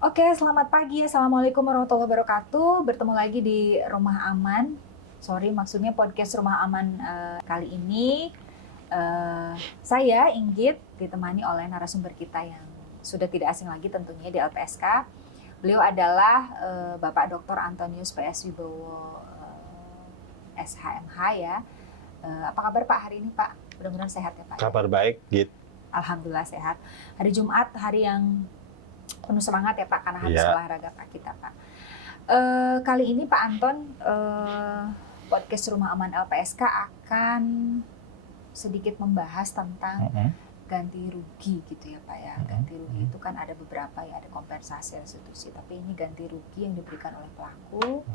Oke, selamat pagi. Assalamualaikum warahmatullahi wabarakatuh. Bertemu lagi di Rumah Aman. Maksudnya podcast Rumah Aman kali ini. Saya, Inggit, ditemani oleh narasumber kita yang sudah tidak asing lagi tentunya di LPSK. Beliau adalah Bapak Dr. Antonius PS Wibowo, SHMH ya. Apa kabar Pak hari ini Pak? Mudah-mudahan sehat ya Pak. Kabar baik, Git. Alhamdulillah sehat. Hari Jumat, hari yang penuh semangat ya Pak, karena habis olahraga Pak kita Pak. Kali ini Pak Anton, podcast Rumah Aman LPSK akan sedikit membahas tentang ganti rugi gitu ya Pak ya. Ganti rugi itu kan ada beberapa ya, ada kompensasi restitusi, tapi ini ganti rugi yang diberikan oleh pelaku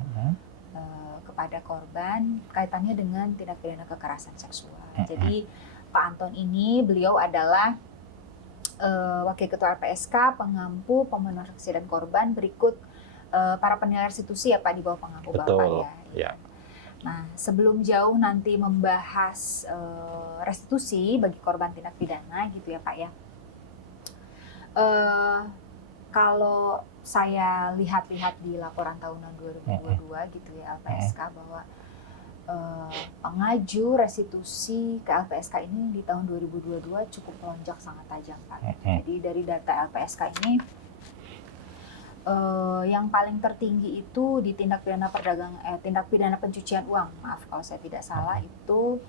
kepada korban kaitannya dengan tindak pidana kekerasan seksual. Jadi Pak Anton ini, beliau adalah Wakil Ketua LPSK, pengampu, pemenuh saksi dan korban. Berikut para penilai restitusi ya Pak, di bawah pengampu Bapak ya. Nah, sebelum jauh nanti membahas restitusi bagi korban tindak pidana gitu ya Pak ya. Kalau saya lihat-lihat di laporan tahunan 2022 gitu ya LPSK, bahwa pengaju restitusi ke LPSK ini di tahun 2022 cukup melonjak sangat tajam Pak. Jadi dari data LPSK ini yang paling tertinggi itu di tindak pidana pencucian uang, maaf kalau saya tidak salah, itu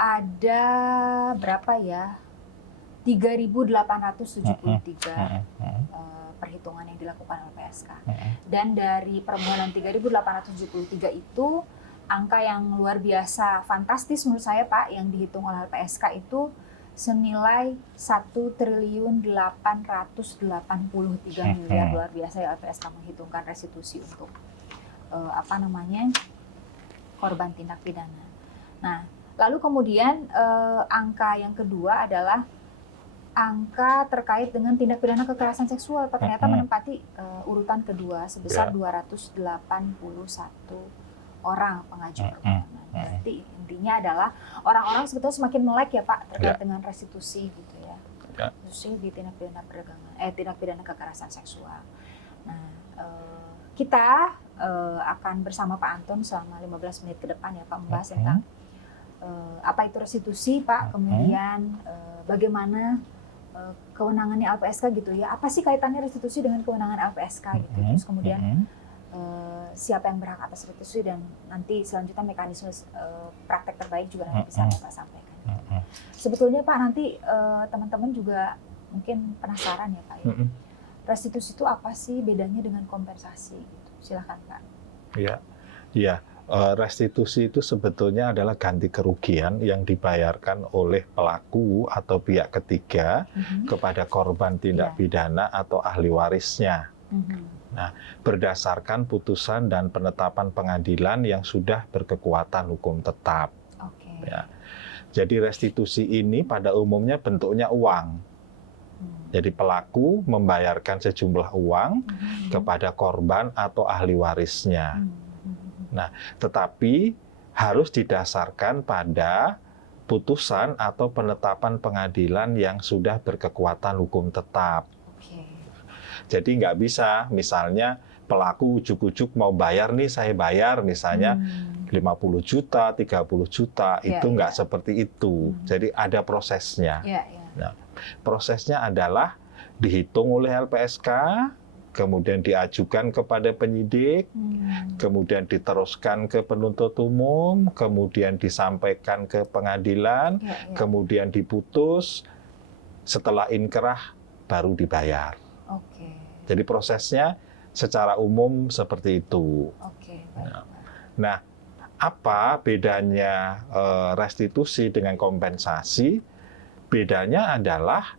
ada berapa ya, 3.873 perhitungan yang dilakukan LPSK. Dan dari permohonan 3.873 itu, angka yang luar biasa fantastis menurut saya Pak, yang dihitung oleh LPSK itu senilai 1.883 miliar. Luar biasa ya LPSK menghitungkan restitusi untuk korban tindak pidana. Nah, lalu kemudian angka yang kedua adalah angka terkait dengan tindak pidana kekerasan seksual Pak, ternyata menempati urutan kedua sebesar 281 orang pengajuan permohonan. Berarti intinya adalah orang-orang sebetulnya semakin melek ya Pak terkait dengan restitusi gitu ya. Restitusi di tindak pidana kekerasan seksual. Nah, kita akan bersama Pak Anton selama 15 menit ke depan ya Pak, membahas tentang apa itu restitusi Pak, kemudian bagaimana kewenangannya LPSK gitu ya. Apa sih kaitannya restitusi dengan kewenangan LPSK gitu. Terus kemudian siapa yang berhak atas restitusi, dan nanti selanjutnya mekanisme praktek terbaik juga nanti bisa Bapak sampaikan. Sebetulnya Pak, nanti teman-teman juga mungkin penasaran ya Pak ya. Restitusi itu apa sih bedanya dengan kompensasi gitu. Silakan Pak. Iya. Restitusi itu sebetulnya adalah ganti kerugian yang dibayarkan oleh pelaku atau pihak ketiga kepada korban tindak pidana atau ahli warisnya. Nah, berdasarkan putusan dan penetapan pengadilan yang sudah berkekuatan hukum tetap. Ya. Jadi restitusi ini pada umumnya bentuknya uang. Jadi pelaku membayarkan sejumlah uang kepada korban atau ahli warisnya. Nah, tetapi harus didasarkan pada putusan atau penetapan pengadilan yang sudah berkekuatan hukum tetap. Jadi nggak bisa, misalnya pelaku ujuk-ujuk mau bayar nih, saya bayar misalnya 50 juta, 30 juta, itu nggak seperti itu. Jadi ada prosesnya. Nah, prosesnya adalah dihitung oleh LPSK, kemudian diajukan kepada penyidik, kemudian diteruskan ke penuntut umum, kemudian disampaikan ke pengadilan, kemudian diputus, setelah inkrah baru dibayar. Jadi prosesnya secara umum seperti itu. Nah, apa bedanya restitusi dengan kompensasi? Bedanya adalah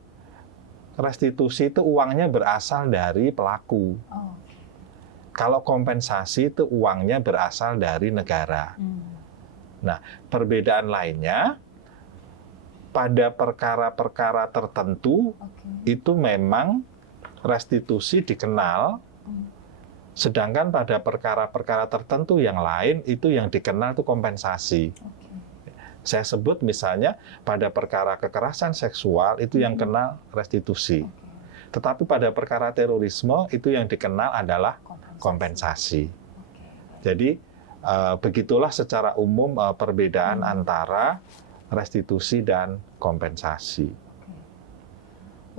restitusi itu uangnya berasal dari pelaku. Kalau kompensasi itu uangnya berasal dari negara. Nah, perbedaan lainnya, pada perkara-perkara tertentu itu memang restitusi dikenal, sedangkan pada perkara-perkara tertentu yang lain itu yang dikenal itu kompensasi. Saya sebut misalnya pada perkara kekerasan seksual itu yang kenal restitusi. Tetapi pada perkara terorisme itu yang dikenal adalah kompensasi. Oke. Jadi begitulah secara umum perbedaan antara restitusi dan kompensasi. Oke.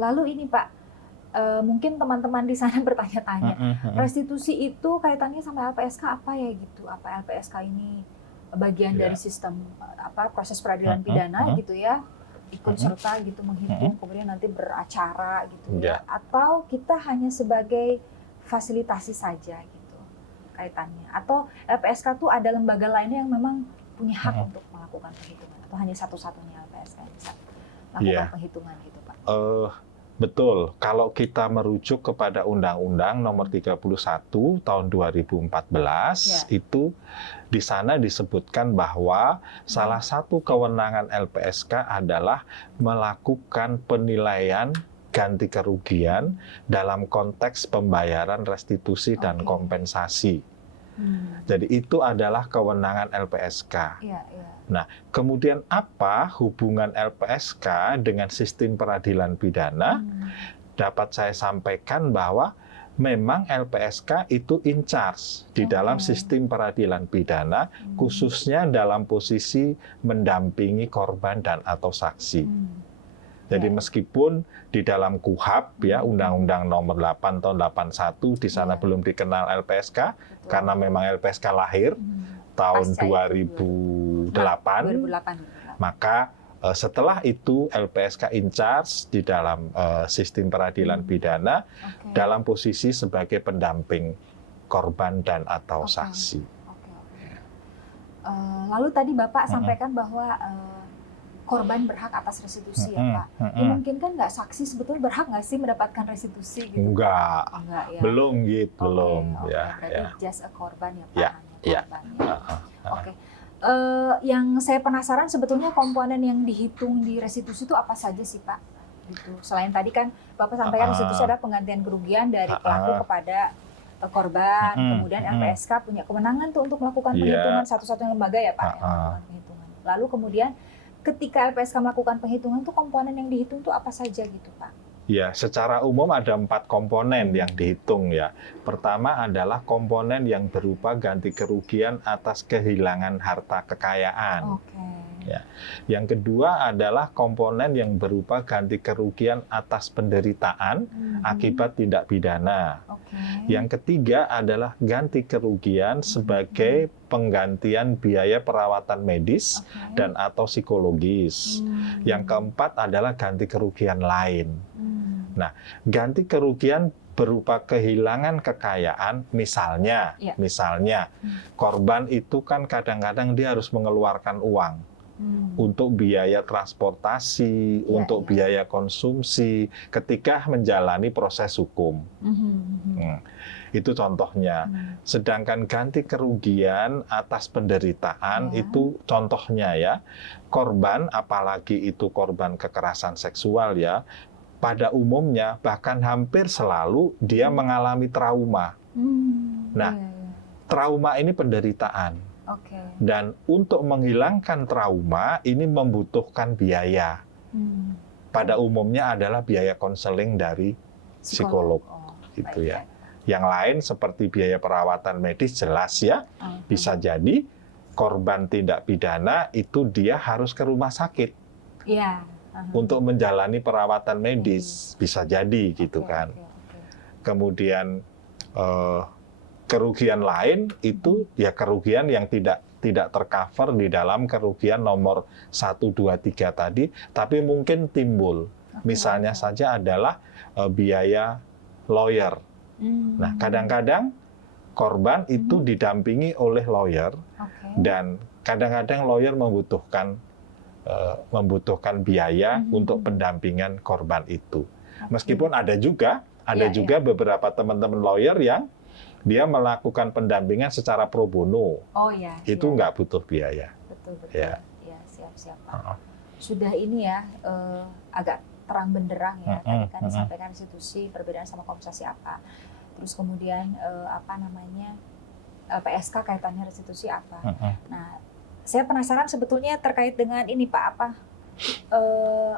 Lalu ini Pak, mungkin teman-teman di sana bertanya-tanya, restitusi itu kaitannya sama LPSK apa ya gitu? Apa LPSK ini bagian dari sistem proses peradilan pidana gitu ya? Ikut serta gitu menghitung, kemudian nanti beracara gitu ya? Atau kita hanya sebagai fasilitasi saja gitu kaitannya? Atau LPSK itu ada lembaga lainnya yang memang punya hak untuk melakukan penghitungan? Atau hanya satu-satunya LPSK yang bisa melakukan penghitungan gitu Pak? Betul, kalau kita merujuk kepada Undang-Undang Nomor 31 Tahun 2014, itu di sana disebutkan bahwa salah satu kewenangan LPSK adalah melakukan penilaian ganti kerugian dalam konteks pembayaran restitusi dan kompensasi. Jadi itu adalah kewenangan LPSK. Nah, kemudian apa hubungan LPSK dengan sistem peradilan pidana? Dapat saya sampaikan bahwa memang LPSK itu in charge di dalam sistem peradilan pidana, khususnya dalam posisi mendampingi korban dan atau saksi. Jadi meskipun di dalam KUHP ya Undang-Undang Nomor 8 Tahun 81 di sana belum dikenal LPSK karena memang LPSK lahir tahun 2008. Maka setelah itu LPSK in charge di dalam sistem peradilan pidana dalam posisi sebagai pendamping korban dan atau saksi. Lalu tadi Bapak sampaikan bahwa korban berhak atas restitusi ya Pak. Dimungkinkan nggak saksi sebetulnya berhak nggak sih mendapatkan restitusi gitu? Enggak ya. Belum gitu, belum. Berarti just a korban ya Pak. Korban, Oke. Yang saya penasaran sebetulnya komponen yang dihitung di restitusi itu apa saja sih Pak? Gitu. Selain tadi kan Bapak sampaikan restitusi adalah penggantian kerugian dari pelaku kepada korban, kemudian LPSK punya kewenangan tuh untuk melakukan penghitungan satu-satunya lembaga ya Pak yang melakukan penghitungan. Lalu kemudian ketika LPSK melakukan penghitungan tuh komponen yang dihitung tuh apa saja gitu Pak? Ya, secara umum ada 4 komponen yang dihitung ya. Pertama adalah komponen yang berupa ganti kerugian atas kehilangan harta kekayaan. Ya. Yang kedua adalah komponen yang berupa ganti kerugian atas penderitaan akibat tindak pidana. Yang ketiga adalah ganti kerugian sebagai penggantian biaya perawatan medis dan atau psikologis. Yang keempat adalah ganti kerugian lain. Nah, ganti kerugian berupa kehilangan kekayaan, misalnya korban itu kan kadang-kadang dia harus mengeluarkan uang untuk biaya transportasi, untuk biaya konsumsi ketika menjalani proses hukum. Itu contohnya. Sedangkan ganti kerugian atas penderitaan itu contohnya ya. Korban, apalagi itu korban kekerasan seksual ya, pada umumnya bahkan hampir selalu dia mengalami trauma. Nah, trauma ini penderitaan. Dan untuk menghilangkan trauma ini membutuhkan biaya. Pada umumnya adalah biaya konseling dari psikolog, gitu ya. Yang lain seperti biaya perawatan medis jelas ya, bisa jadi korban tindak pidana itu dia harus ke rumah sakit untuk menjalani perawatan medis, bisa jadi gitu kan. Kemudian kerugian lain itu ya kerugian yang tidak tercover di dalam kerugian nomor 1, 2, 3 tadi, tapi mungkin timbul. Misalnya saja adalah biaya lawyer. Nah, kadang-kadang korban itu didampingi oleh lawyer dan kadang-kadang lawyer membutuhkan biaya untuk pendampingan korban itu. Meskipun ada juga beberapa teman-teman lawyer yang dia melakukan pendampingan secara pro bono. Itu nggak butuh biaya. Betul. Ya, siap-siap Pak. Sudah ini ya, agak terang benderang ya. Tadi kan disampaikan restitusi, perbedaan sama kompensasi apa. Terus kemudian LPSK kaitannya restitusi apa. Nah, saya penasaran sebetulnya terkait dengan ini Pak,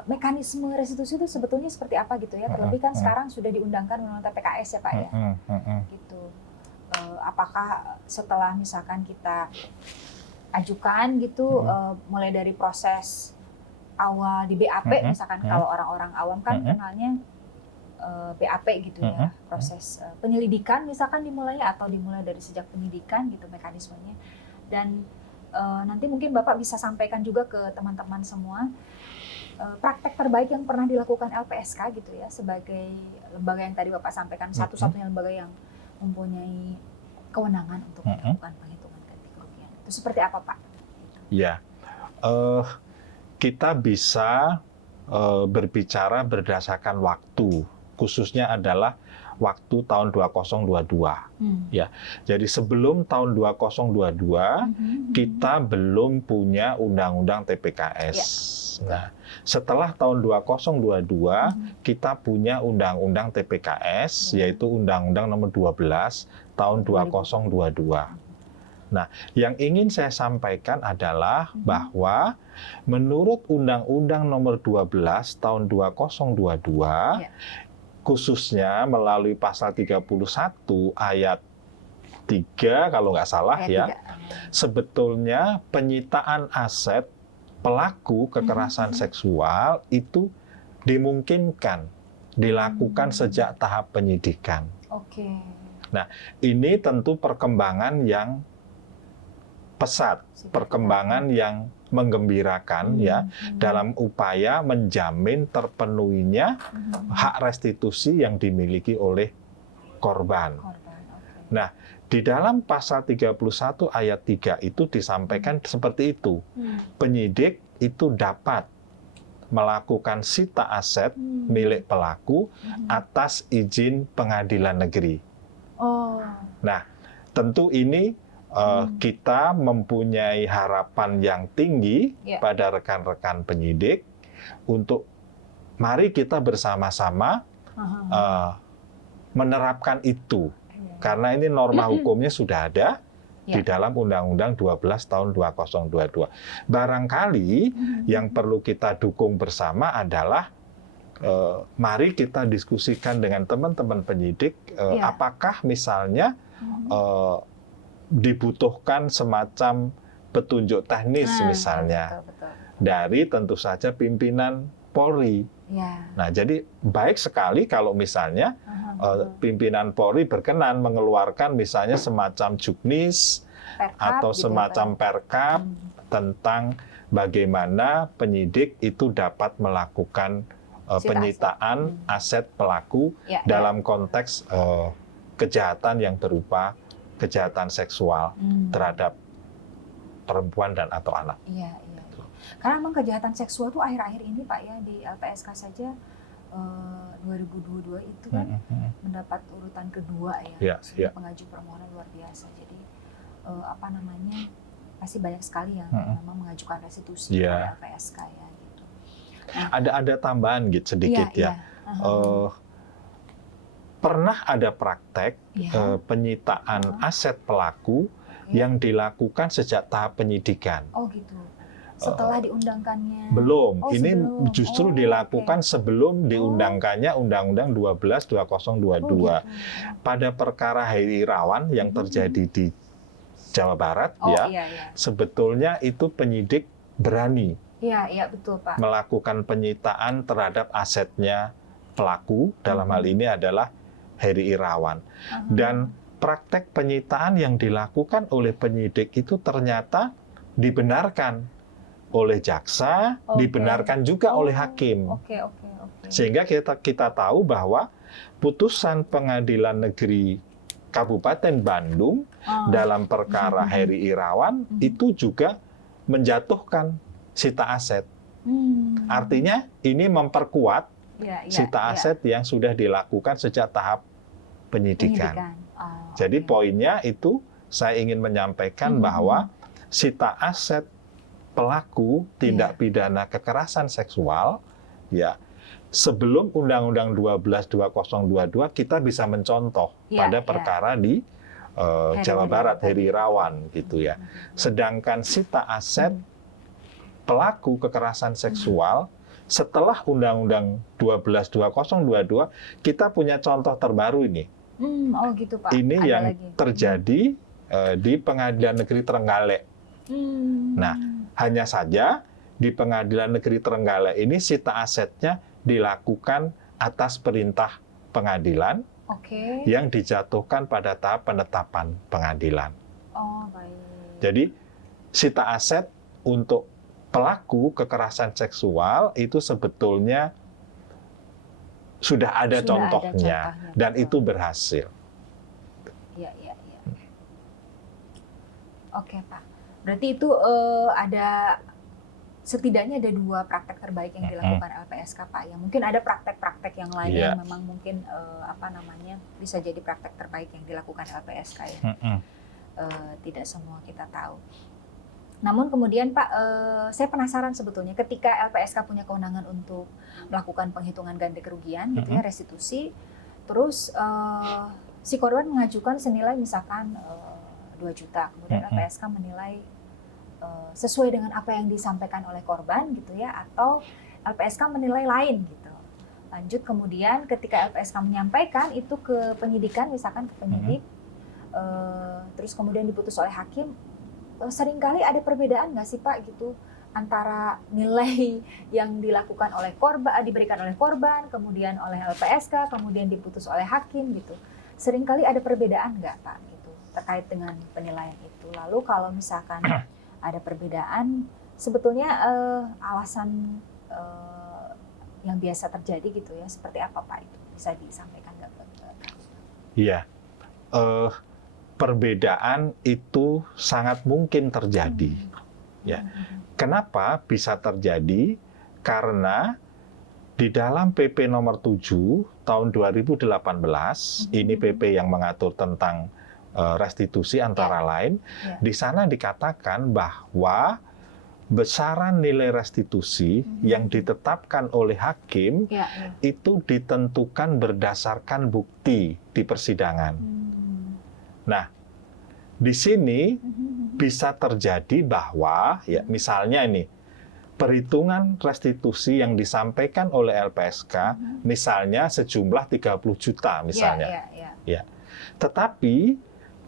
mekanisme restitusi itu sebetulnya seperti apa gitu ya? Terlebih kan sekarang sudah diundangkan Undang-Undang TPKS ya Pak ya. Gitu. Apakah setelah misalkan kita ajukan gitu, mulai dari proses awal di BAP misalkan kalau orang-orang awam kan kenalnya BAP gitu ya, proses penyelidikan misalkan dimulai atau dimulai dari sejak penyidikan gitu mekanismenya. Dan nanti mungkin Bapak bisa sampaikan juga ke teman-teman semua praktek terbaik yang pernah dilakukan LPSK gitu ya, sebagai lembaga yang tadi Bapak sampaikan, satu-satunya lembaga yang mempunyai kewenangan untuk melakukan penghitungan ganti kerugian. Itu seperti apa Pak? Ya, kita bisa berbicara berdasarkan waktu, khususnya adalah waktu tahun 2022. Ya, jadi sebelum tahun 2022 kita belum punya undang-undang TPKS. Nah, setelah tahun 2022 kita punya undang-undang TPKS, yaitu Undang-Undang Nomor 12 tahun 2022. Nah, yang ingin saya sampaikan adalah bahwa menurut Undang-Undang Nomor 12 tahun 2022, khususnya melalui pasal 31 ayat 3 kalau nggak salah ya, sebetulnya penyitaan aset pelaku kekerasan seksual itu dimungkinkan dilakukan sejak tahap penyidikan. Nah, ini tentu perkembangan yang pesat, perkembangan yang menggembirakan ya, dalam upaya menjamin terpenuhinya hak restitusi yang dimiliki oleh korban. Nah, di dalam pasal 31 ayat 3 itu disampaikan seperti itu. Penyidik itu dapat melakukan sita aset milik pelaku atas izin pengadilan negeri. Nah, tentu ini kita mempunyai harapan yang tinggi pada rekan-rekan penyidik untuk mari kita bersama-sama menerapkan itu. Karena ini norma hukumnya sudah ada di dalam Undang-Undang 12 tahun 2022. Barangkali yang perlu kita dukung bersama adalah mari kita diskusikan dengan teman-teman penyidik apakah misalnya dibutuhkan semacam petunjuk teknis misalnya dari tentu saja pimpinan Polri. Nah, jadi baik sekali kalau misalnya pimpinan Polri berkenan mengeluarkan misalnya semacam juknis atau semacam perkap tentang bagaimana penyidik itu dapat melakukan penyitaan aset pelaku dalam konteks kejahatan yang berupa kejahatan seksual terhadap perempuan dan atau anak. Iya. Karena memang kejahatan seksual itu akhir-akhir ini Pak ya, di LPSK saja 2022 itu kan mendapat urutan kedua ya, pengaju permohonan luar biasa. Jadi pasti banyak sekali yang memang mengajukan restitusi pada LPSK ya gitu. Nah, ada tambahan gitu sedikit ya. Pernah ada praktek penyitaan aset pelaku yang dilakukan sejak tahap penyidikan. Oh gitu. Setelah diundangkannya? Belum. Ini justru dilakukan sebelum diundangkannya Undang-Undang 12 2022. Pada perkara Heri Irawan yang terjadi di Jawa Barat sebetulnya itu penyidik berani betul, Pak, melakukan penyitaan terhadap asetnya pelaku, dalam hal ini adalah Heri Irawan. Dan praktek penyitaan yang dilakukan oleh penyidik itu ternyata dibenarkan oleh jaksa, dibenarkan juga oleh hakim. Sehingga kita tahu bahwa putusan Pengadilan Negeri Kabupaten Bandung dalam perkara Heri Irawan itu juga menjatuhkan sita aset. Artinya ini memperkuat sita aset yang sudah dilakukan sejak tahap penyidikan. Jadi poinnya itu saya ingin menyampaikan bahwa sita aset pelaku tindak pidana kekerasan seksual sebelum Undang-Undang 12 2022 kita bisa mencontoh pada perkara di Jawa Barat Heri Irawan gitu ya. Sedangkan sita aset pelaku kekerasan seksual setelah Undang-Undang 12.2022 kita punya contoh terbaru ini. Oh gitu Pak. Ini Ada yang lagi. terjadi di Pengadilan Negeri Trenggalek. Nah, hanya saja di Pengadilan Negeri Trenggalek ini sita asetnya dilakukan atas perintah pengadilan yang dijatuhkan pada tahap penetapan pengadilan. Oh, baik. Jadi sita aset untuk pelaku kekerasan seksual itu sebetulnya sudah ada contohnya dan itu berhasil. Iya. Oke Pak. Berarti itu setidaknya ada 2 praktek terbaik yang dilakukan LPSK Pak. Ya mungkin ada praktek-praktek yang lain yang memang mungkin bisa jadi praktek terbaik yang dilakukan LPSK ya. Tidak semua kita tahu. Namun kemudian Pak, saya penasaran sebetulnya ketika LPSK punya kewenangan untuk melakukan penghitungan ganti kerugian, gitu ya, restitusi, terus si korban mengajukan senilai misalkan 2 juta, kemudian LPSK menilai sesuai dengan apa yang disampaikan oleh korban, gitu ya, atau LPSK menilai lain, gitu. Lanjut kemudian ketika LPSK menyampaikan itu ke penyidikan, misalkan ke penyidik, terus kemudian diputus oleh hakim. Seringkali ada perbedaan nggak sih Pak gitu antara nilai yang dilakukan oleh korban, diberikan oleh korban, kemudian oleh LPSK, kemudian diputus oleh hakim gitu. Seringkali ada perbedaan nggak Pak gitu terkait dengan penilaian itu. Lalu kalau misalkan ada perbedaan, sebetulnya alasan yang biasa terjadi gitu ya seperti apa Pak itu bisa disampaikan nggak? Iya. Perbedaan itu sangat mungkin terjadi. Ya. Kenapa bisa terjadi? Karena di dalam PP nomor 7 tahun 2018, ini PP yang mengatur tentang restitusi antara lain, di sana dikatakan bahwa besaran nilai restitusi yang ditetapkan oleh hakim itu ditentukan berdasarkan bukti di persidangan. Nah, di sini bisa terjadi bahwa, ya misalnya ini, perhitungan restitusi yang disampaikan oleh LPSK, misalnya sejumlah 30 juta misalnya. Ya. Tetapi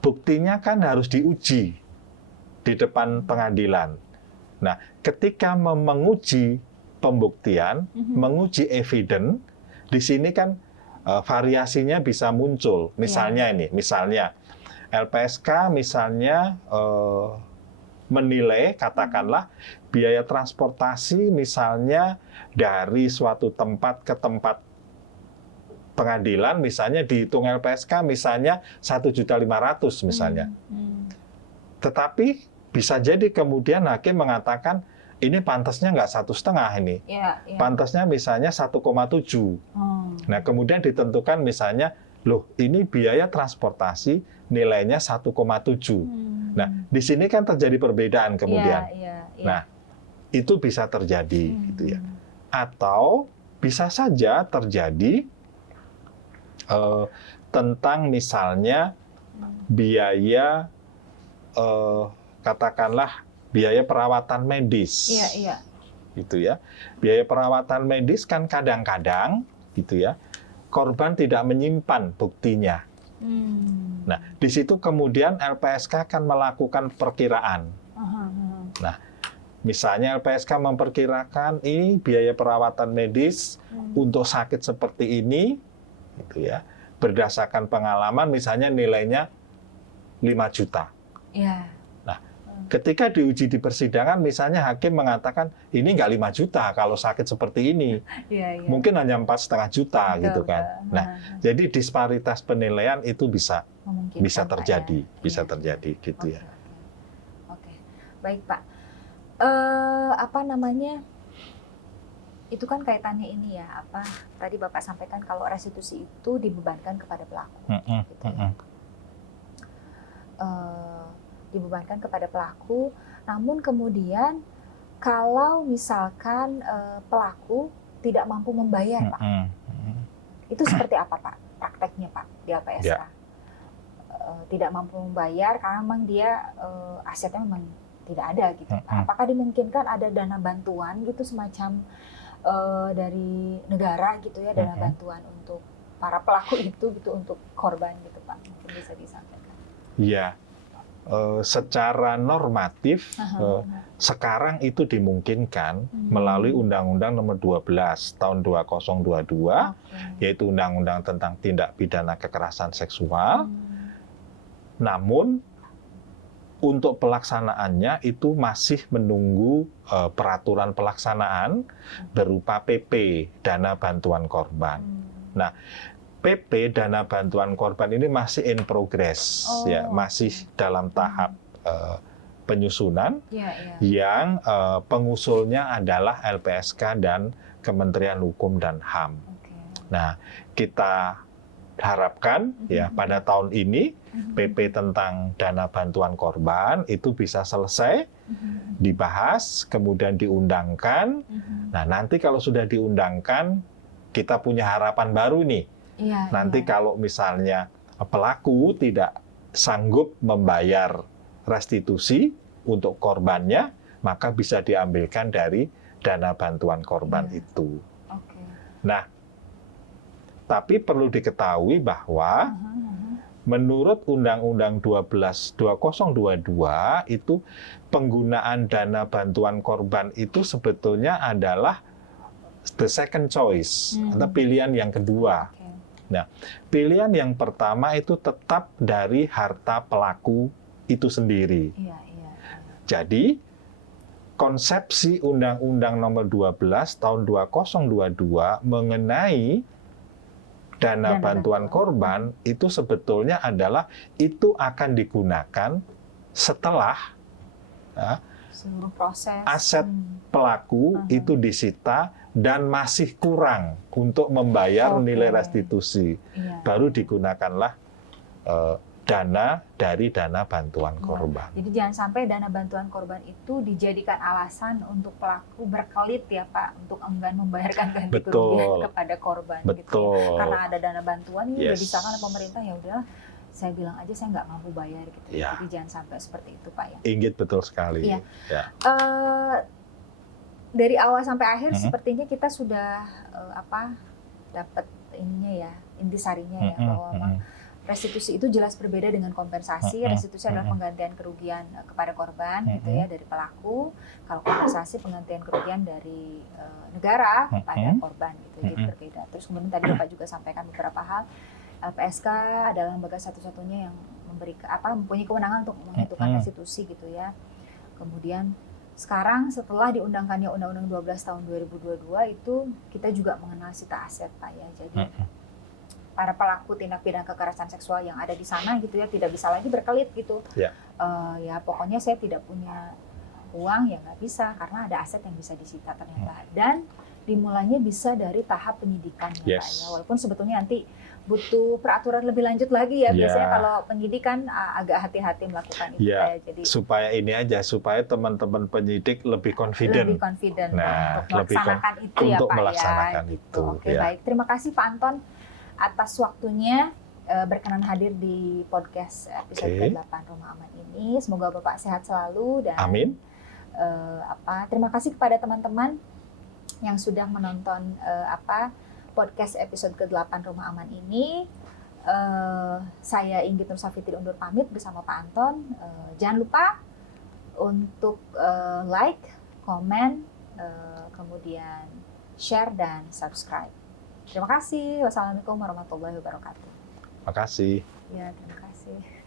buktinya kan harus diuji di depan pengadilan. Nah, ketika menguji pembuktian, menguji evidence, di sini kan variasinya bisa muncul. Misalnya ini, misalnya LPSK misalnya menilai, katakanlah biaya transportasi misalnya dari suatu tempat ke tempat pengadilan, misalnya dihitung LPSK misalnya 1.500.000 misalnya. Tetapi bisa jadi kemudian hakim mengatakan ini pantasnya nggak 1,5 ini, pantasnya misalnya 1,7. Nah kemudian ditentukan misalnya, loh ini biaya transportasi nilainya 1,7. Nah, di sini kan terjadi perbedaan kemudian. Nah, itu bisa terjadi gitu ya. Atau bisa saja terjadi tentang misalnya biaya katakanlah biaya perawatan medis. Gitu ya. Biaya perawatan medis kan kadang-kadang gitu ya. Korban tidak menyimpan buktinya. Nah, di situ kemudian LPSK akan melakukan perkiraan. Nah, misalnya LPSK memperkirakan ini biaya perawatan medis untuk sakit seperti ini, gitu ya, berdasarkan pengalaman misalnya nilainya 5 juta. Nah, ketika diuji di persidangan, misalnya hakim mengatakan ini nggak 5 juta kalau sakit seperti ini, mungkin hanya 4,5 juta gitu kan. Nah, jadi disparitas penilaian itu bisa terjadi, bisa terjadi gitu ya. Oke, baik Pak. Itu kan kaitannya ini ya, tadi Bapak sampaikan kalau restitusi itu dibebankan kepada pelaku. Gitu ya. Dibebankan kepada pelaku, namun kemudian kalau misalkan pelaku tidak mampu membayar, Pak, itu seperti apa Pak prakteknya Pak di LPSK? Tidak mampu membayar karena memang dia asetnya memang tidak ada gitu. Apakah dimungkinkan ada dana bantuan gitu semacam dari negara gitu ya, dana bantuan untuk para pelaku itu gitu, untuk korban gitu Pak? Mungkin bisa disampaikan. Iya, secara normatif sekarang itu dimungkinkan melalui Undang-Undang Nomor 12 Tahun 2022, yaitu Undang-Undang tentang Tindak Pidana Kekerasan Seksual. Namun untuk pelaksanaannya itu masih menunggu peraturan pelaksanaan berupa PP, Dana Bantuan Korban. Nah, PP Dana Bantuan Korban ini masih in progress, ya, masih dalam tahap penyusunan, yang pengusulnya adalah LPSK dan Kementerian Hukum dan HAM. Nah, kita harapkan ya pada tahun ini PP tentang dana bantuan korban itu bisa selesai dibahas, kemudian diundangkan. Nah, nanti kalau sudah diundangkan, kita punya harapan baru nih. Nanti kalau misalnya pelaku tidak sanggup membayar restitusi untuk korbannya, maka bisa diambilkan dari dana bantuan korban itu. Nah, tapi perlu diketahui bahwa menurut Undang-Undang 12 2022 itu penggunaan dana bantuan korban itu sebetulnya adalah the second choice, atau pilihan yang kedua. Nah, pilihan yang pertama itu tetap dari harta pelaku itu sendiri. Jadi, konsepsi Undang-Undang Nomor 12 Tahun 2022 mengenai dana bantuan korban itu sebetulnya adalah itu akan digunakan setelah seluruh proses aset pelaku itu disita dan masih kurang untuk membayar nilai restitusi. Baru digunakanlah dana dari dana bantuan korban. Jadi jangan sampai dana bantuan korban itu dijadikan alasan untuk pelaku berkelit ya Pak, untuk enggan membayarkan ganti kerugian kepada korban. Gitu ya. Karena ada dana bantuan ini udah disahkan oleh pemerintah, ya udahlah saya bilang aja saya nggak mampu bayar gitu. Jadi jangan sampai seperti itu Pak ya. Inggit betul sekali. Dari awal sampai akhir sepertinya kita sudah dapat ininya ya, intisarinya ya, bahwa restitusi itu jelas berbeda dengan kompensasi. Restitusi adalah penggantian kerugian kepada korban gitu ya, dari pelaku. Kalau kompensasi penggantian kerugian dari negara kepada korban gitu. Jadi berbeda. Terus kemudian tadi Bapak juga sampaikan beberapa hal. LPSK adalah lembaga satu-satunya yang mempunyai kewenangan untuk menentukan restitusi gitu ya. Kemudian sekarang setelah diundangkannya Undang-Undang 12 tahun 2022 itu kita juga mengenal sita aset Pak ya. Jadi para pelaku tindak pidana kekerasan seksual yang ada di sana gitu ya tidak bisa lagi berkelit gitu. Ya pokoknya saya tidak punya uang, ya nggak bisa karena ada aset yang bisa disita ternyata. Dan dimulainya bisa dari tahap penyidikan ya Pak ya. Walaupun sebetulnya nanti butuh peraturan lebih lanjut lagi ya. Biasanya kalau penyidikan agak hati-hati melakukan itu. Jadi supaya ini aja, supaya teman-teman penyidik lebih confident. Lebih confident untuk melaksanakan itu ya Pak melaksanakan ya. itu. Oke, baik. Terima kasih Pak Anton atas waktunya berkenan hadir di podcast episode ke-8 Rumah Aman ini. Semoga Bapak sehat selalu dan amin. Terima kasih kepada teman-teman yang sudah menonton podcast episode ke-8 Rumah Aman ini. Saya Inggit Nur Safitri undur pamit bersama Pak Anton. Jangan lupa untuk like, komen, kemudian share dan subscribe. Terima kasih. Wassalamualaikum warahmatullahi wabarakatuh. Terima kasih. Ya, terima kasih.